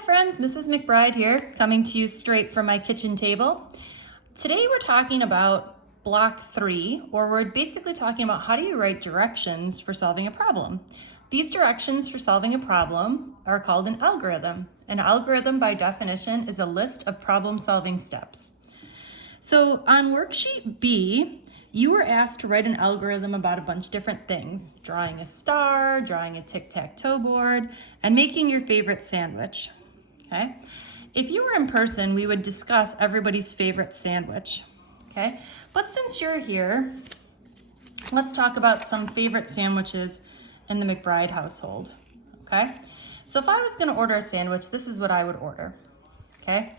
Hi friends, Mrs. McBride here, coming to you straight from my kitchen table. Today we're talking about block 3, or we're basically talking about how do you write directions for solving a problem. These directions for solving a problem are called an algorithm. An algorithm, by definition, is a list of problem-solving steps. So on worksheet B, you were asked to write an algorithm about a bunch of different things: drawing a star, drawing a tic-tac-toe board, and making your favorite sandwich. Okay? If you were in person, we would discuss everybody's favorite sandwich. Okay? But since you're here, let's talk about some favorite sandwiches in the McBride household. Okay? So if I was going to order a sandwich, this is what I would order. Okay?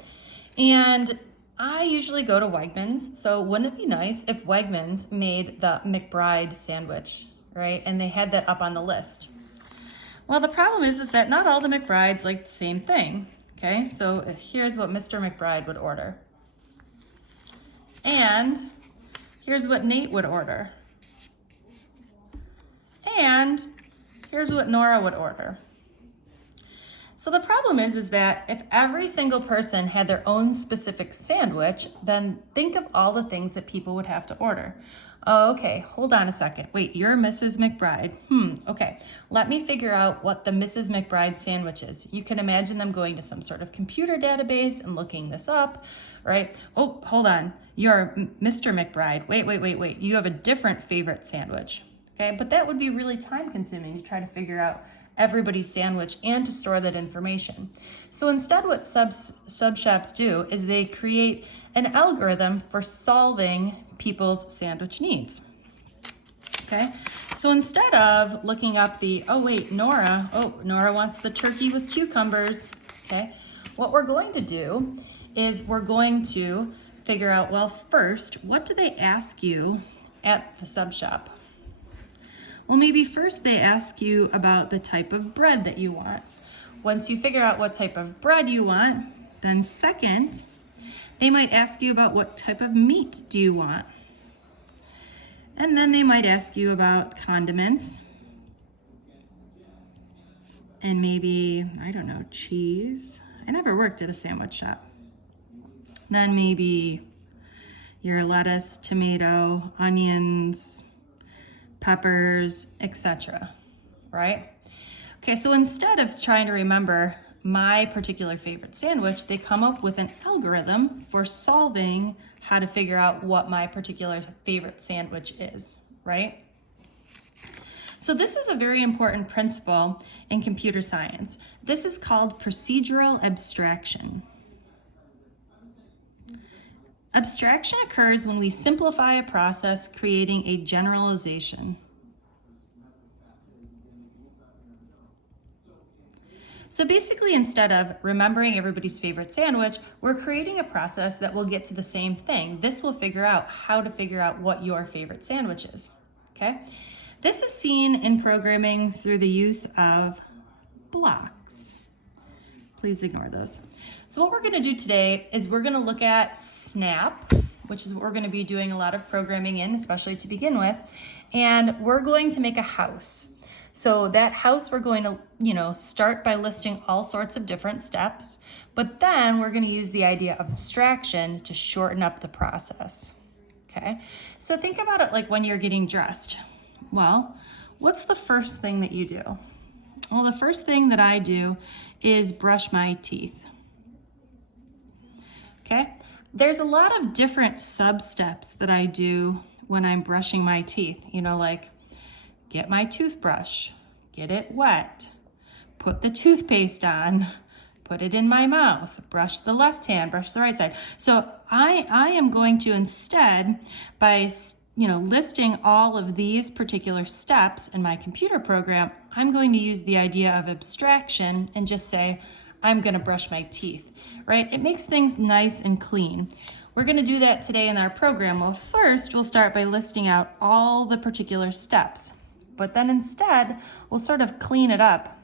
And I usually go to Wegmans, so wouldn't it be nice if Wegmans made the McBride sandwich, right? And they had that up on the list. Well, the problem is that not all the McBrides like the same thing, okay? So here's what Mr. McBride would order. And here's what Nate would order. And here's what Nora would order. So the problem is that if every single person had their own specific sandwich, then think of all the things that people would have to order. Oh, okay, hold on a second. Wait, you're Mrs. McBride. Okay, let me figure out what the Mrs. McBride sandwich is. You can imagine them going to some sort of computer database and looking this up, right? Oh, hold on. You're Mr. McBride. Wait. You have a different favorite sandwich, okay? But that would be really time consuming to try to figure out everybody's sandwich and to store that information. So instead what sub shops do is they create an algorithm for solving people's sandwich needs. Okay, so instead of looking up Nora wants the turkey with cucumbers. Okay, what we're going to do is we're going to figure out, well, first, what do they ask you at the sub shop? Well, maybe first they ask you about the type of bread that you want. Once you figure out what type of bread you want, then second, they might ask you about what type of meat do you want. And then they might ask you about condiments. And maybe, I don't know, cheese. I never worked at a sandwich shop. Then maybe your lettuce, tomato, onions, peppers, etc., right? Okay, so instead of trying to remember my particular favorite sandwich, they come up with an algorithm for solving how to figure out what my particular favorite sandwich is, right? So this is a very important principle in computer science. This is called procedural abstraction. Abstraction occurs when we simplify a process, creating a generalization. So basically, instead of remembering everybody's favorite sandwich, we're creating a process that will get to the same thing. This will figure out how to figure out what your favorite sandwich is, okay? This is seen in programming through the use of blocks. Please ignore those. So what we're going to do today is we're going to look at Snap, which is what we're going to be doing a lot of programming in, especially to begin with, and we're going to make a house. So that house we're going to, start by listing all sorts of different steps, but then we're going to use the idea of abstraction to shorten up the process. Okay? So think about it like when you're getting dressed. Well, what's the first thing that you do? Well, the first thing that I do is brush my teeth. Okay? There's a lot of different sub-steps that I do when I'm brushing my teeth, like get my toothbrush, get it wet, put the toothpaste on, put it in my mouth, brush the left hand, brush the right side. So I am going to instead, by listing all of these particular steps in my computer program, I'm going to use the idea of abstraction and just say, I'm going to brush my teeth, right? It makes things nice and clean. We're going to do that today in our program. Well, first, we'll start by listing out all the particular steps, but then instead, we'll sort of clean it up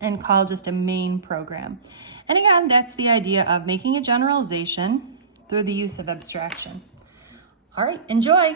and call just a main program. And again, that's the idea of making a generalization through the use of abstraction. All right, enjoy.